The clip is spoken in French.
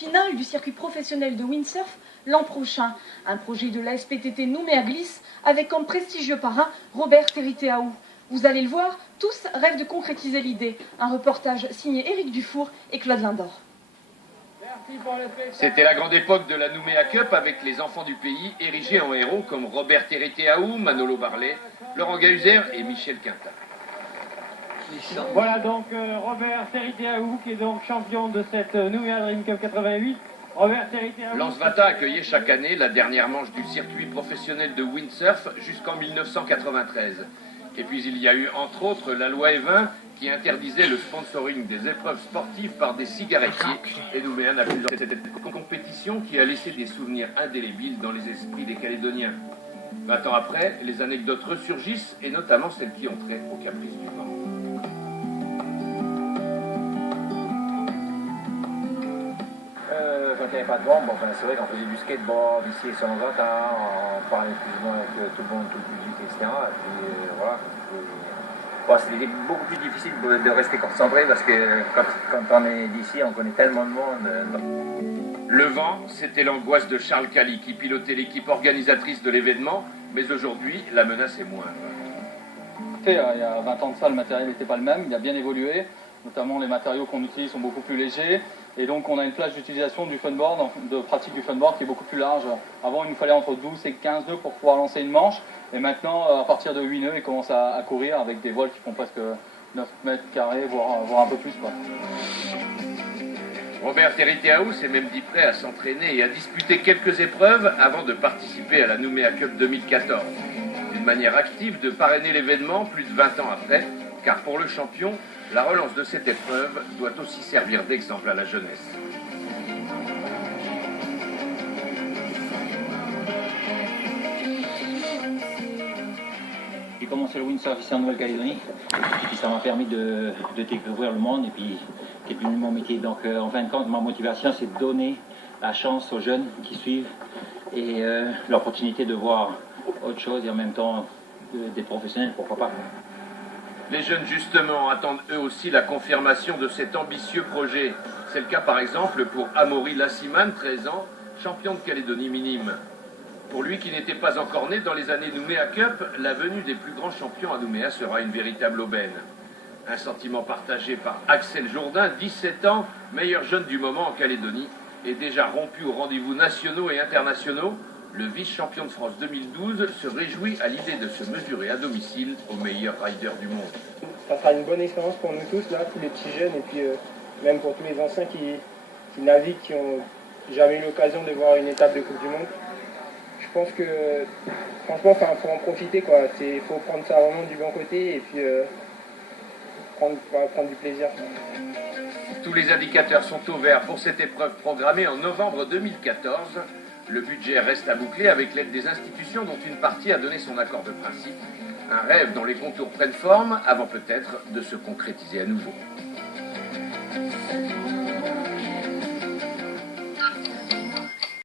Finale du circuit professionnel de windsurf l'an prochain. Un projet de la SPTT Nouméa Glisse avec comme prestigieux parrain Robert Teriteaou. Vous allez le voir, tous rêvent de concrétiser l'idée. Un reportage signé Éric Dufour et Claude Lindor. C'était la grande époque de la Nouméa Cup avec les enfants du pays érigés en héros comme Robert Teriteaou, Manolo Barlet, Laurent Gahuzer et Michel Quintin. Voilà donc Robert Teriteaou qui est donc champion de cette Nouméa Dream Cup 88. Robert Teriteaou. Lance Vata accueillait chaque année la dernière manche du circuit professionnel de windsurf jusqu'en 1993. Et puis il y a eu entre autres la loi E20 qui interdisait le sponsoring des épreuves sportives par des cigarettiers. Et Nouméa n'a plus cette compétition qui a laissé des souvenirs indélébiles dans les esprits des Calédoniens. 20 ans après, les anecdotes ressurgissent et notamment celles qui ont trait au caprice du vent. Quand il n'y avait pas de vent, c'est vrai qu'on faisait du skateboard ici et sur Vata, on parlait plus ou moins avec tout le monde, tout le public, etc. Et puis voilà. C'était beaucoup plus difficile de rester concentré parce que quand on est d'ici, on connaît tellement de monde. Le vent, c'était l'angoisse de Charles Cali qui pilotait l'équipe organisatrice de l'événement, mais aujourd'hui, la menace est moindre. Il y a 20 ans de ça, le matériel n'était pas le même, il a bien évolué. Notamment les matériaux qu'on utilise sont beaucoup plus légers et donc on a une plage d'utilisation du funboard, de pratique du funboard qui est beaucoup plus large. Avant il nous fallait entre 12 et 15 nœuds pour pouvoir lancer une manche et maintenant à partir de 8 nœuds il commence à courir avec des voiles qui font presque 9 mètres carrés voire un peu plus, quoi. Robert Teriteaou s'est même dit prêt à s'entraîner et à disputer quelques épreuves avant de participer à la Nouméa Cup 2014. Une manière active de parrainer l'événement plus de 20 ans après, car pour le champion, la relance de cette épreuve doit aussi servir d'exemple à la jeunesse. J'ai commencé le windsurf ici en Nouvelle-Calédonie, et puis ça m'a permis de découvrir le monde, et puis qui est devenu mon métier. Donc en fin de compte, ma motivation, c'est de donner la chance aux jeunes qui suivent, et l'opportunité de voir autre chose, et en même temps des professionnels, pourquoi pas. Les jeunes, justement, attendent eux aussi la confirmation de cet ambitieux projet. C'est le cas, par exemple, pour Amaury Lassiman, 13 ans, champion de Calédonie minime. Pour lui qui n'était pas encore né dans les années Nouméa Cup, la venue des plus grands champions à Nouméa sera une véritable aubaine. Un sentiment partagé par Axel Jourdain, 17 ans, meilleur jeune du moment en Calédonie, et déjà rompu aux rendez-vous nationaux et internationaux. Le vice-champion de France 2012 se réjouit à l'idée de se mesurer à domicile aux meilleurs riders du monde. Ça sera une bonne expérience pour nous tous, là, tous les petits jeunes, et puis même pour tous les anciens qui naviguent, qui n'ont jamais eu l'occasion de voir une étape de Coupe du Monde. Je pense que, franchement, faut en profiter, quoi. Il faut prendre ça vraiment du bon côté, et puis prendre du plaisir. Tous les indicateurs sont au vert pour cette épreuve programmée en novembre 2014. Le budget reste à boucler avec l'aide des institutions dont une partie a donné son accord de principe. Un rêve dont les contours prennent forme avant peut-être de se concrétiser à nouveau.